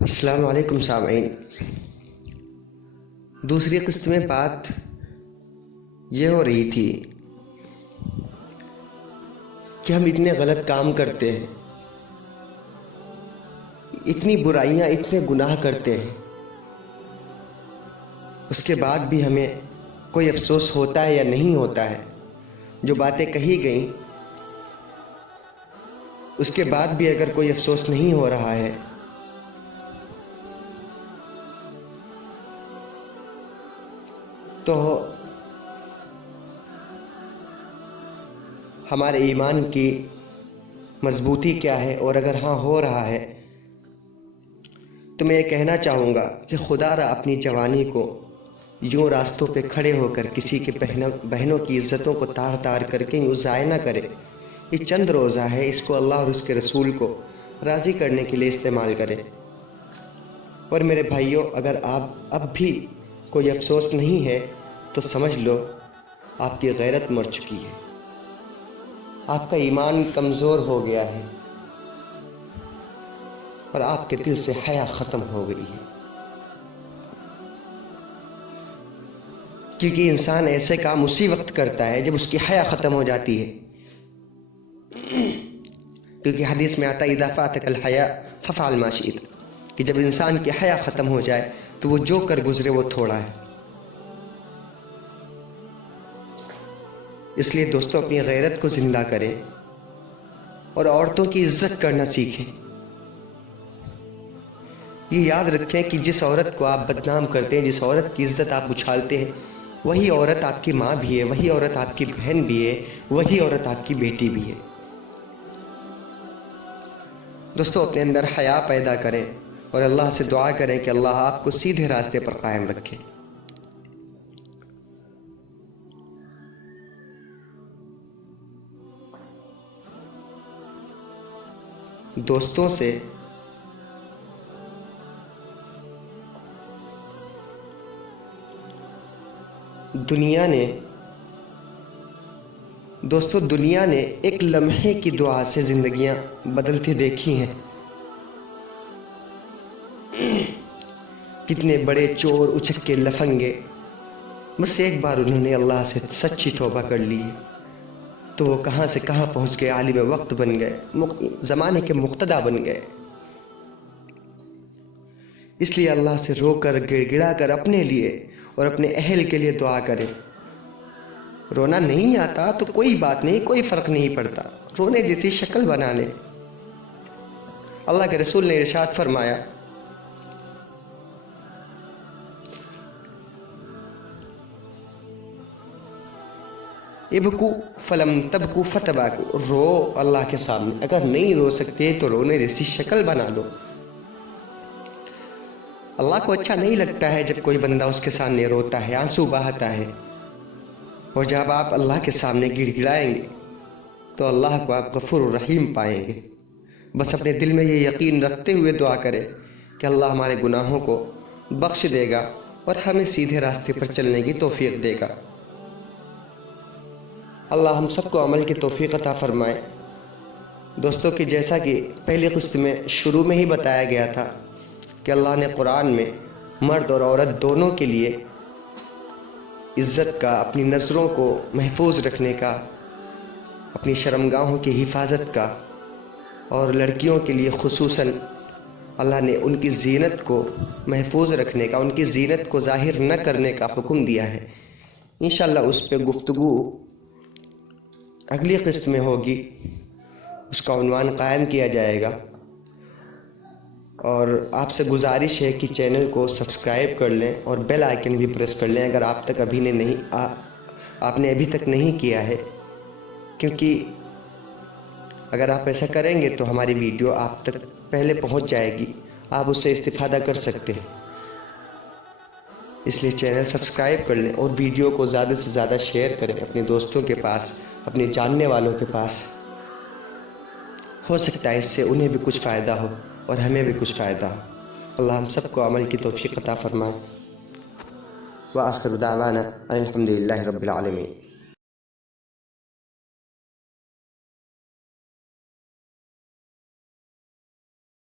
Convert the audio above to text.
السلام علیکم سامعین، دوسری قسط میں بات یہ ہو رہی تھی کہ ہم اتنے غلط کام کرتے ہیں، اتنی برائیاں، اتنے گناہ کرتے ہیں، اس کے بعد بھی ہمیں کوئی افسوس ہوتا ہے یا نہیں ہوتا ہے؟ جو باتیں کہی گئیں اس کے بعد بھی اگر کوئی افسوس نہیں ہو رہا ہے تو ہمارے ایمان کی مضبوطی کیا ہے؟ اور اگر ہاں ہو رہا ہے تو میں یہ کہنا چاہوں گا کہ خدا را اپنی جوانی کو یوں راستوں پہ کھڑے ہو کر کسی کے بہنوں کی عزتوں کو تار تار کر کے یوں ضائع نہ کرے۔ یہ چند روزہ ہے، اس کو اللہ اور اس کے رسول کو راضی کرنے کے لیے استعمال کرے۔ اور میرے بھائیوں، اگر آپ اب بھی کوئی افسوس نہیں ہے تو سمجھ لو آپ کی غیرت مر چکی ہے، آپ کا ایمان کمزور ہو گیا ہے اور آپ کے دل سے حیا ختم ہو گئی ہے۔ کیونکہ انسان ایسے کام اسی وقت کرتا ہے جب اس کی حیا ختم ہو جاتی ہے، کیونکہ حدیث میں آتا ہے اذا فاتک الحیا ففعل ما شئت، کہ جب انسان کی حیا ختم ہو جائے تو وہ جو کر گزرے وہ تھوڑا ہے۔ اس لیے دوستو، اپنی غیرت کو زندہ کریں اور عورتوں کی عزت کرنا سیکھیں۔ یہ یاد رکھیں کہ جس عورت کو آپ بدنام کرتے ہیں، جس عورت کی عزت آپ اچھالتے ہیں، وہی عورت آپ کی ماں بھی ہے، وہی عورت آپ کی بہن بھی ہے، وہی عورت آپ کی بیٹی بھی ہے۔ دوستو، اپنے اندر حیا پیدا کریں اور اللہ سے دعا کریں کہ اللہ آپ کو سیدھے راستے پر قائم رکھے۔ دوستوں سے دنیا نے ایک لمحے کی دعا سے زندگیاں بدلتی دیکھی ہیں۔ کتنے بڑے چور، اچکے، لفنگے، بس ایک بار انہوں نے اللہ سے سچی توبہ کر لی تو وہ کہاں سے کہاں پہنچ گئے، عالم وقت بن گئے، زمانے کے مقتدی بن گئے۔ اس لیے اللہ سے رو کر، گڑ گڑا کر اپنے لیے اور اپنے اہل کے لیے دعا کریں۔ رونا نہیں آتا تو کوئی بات نہیں، کوئی فرق نہیں پڑتا، رونے جیسی شکل بنا لیں۔ اللہ کے رسول نے ارشاد فرمایا ابکو فلم تبکو فتباکو، رو اللہ کے سامنے، اگر نہیں رو سکتے تو رونے جیسی شکل بنا لو۔ اللہ کو اچھا نہیں لگتا ہے جب کوئی بندہ اس کے سامنے روتا ہے، آنسو بہاتا ہے، اور جب آپ اللہ کے سامنے گڑ گڑائیں گے تو اللہ کو آپ غفور الرحیم پائیں گے۔ بس اپنے دل میں یہ یقین رکھتے ہوئے دعا کریں کہ اللہ ہمارے گناہوں کو بخش دے گا اور ہمیں سیدھے راستے پر چلنے کی توفیق دے گا۔ اللہ ہم سب کو عمل کی توفیق عطا فرمائے۔ دوستوں، کہ جیسا کہ پہلی قسط میں شروع میں ہی بتایا گیا تھا کہ اللہ نے قرآن میں مرد اور عورت دونوں کے لیے عزت کا، اپنی نظروں کو محفوظ رکھنے کا، اپنی شرمگاہوں کی حفاظت کا، اور لڑکیوں کے لیے خصوصاً اللہ نے ان کی زینت کو محفوظ رکھنے کا، ان کی زینت کو ظاہر نہ کرنے کا حکم دیا ہے۔ انشاءاللہ اس پہ گفتگو اگلی قسط میں ہوگی، اس کا عنوان قائم کیا جائے گا۔ اور آپ سے گزارش ہے کہ چینل کو سبسکرائب کر لیں اور بیل آئیکن بھی پریس کر لیں اگر آپ نے ابھی تک نہیں کیا ہے، کیونکہ اگر آپ ایسا کریں گے تو ہماری ویڈیو آپ تک پہلے پہنچ جائے گی، آپ اس سے استفادہ کر سکتے ہیں۔ اس لیے چینل سبسکرائب کر لیں اور ویڈیو کو زیادہ سے زیادہ شیئر کریں اپنے دوستوں کے پاس، اپنے جاننے والوں کے پاس۔ ہو سکتا ہے اس سے انہیں بھی کچھ فائدہ ہو اور ہمیں بھی کچھ فائدہ ہو۔ اللہ ہم سب کو عمل کی توفیق عطا فرمائے۔ وآخر دعوانا الحمدللہ رب العالمین۔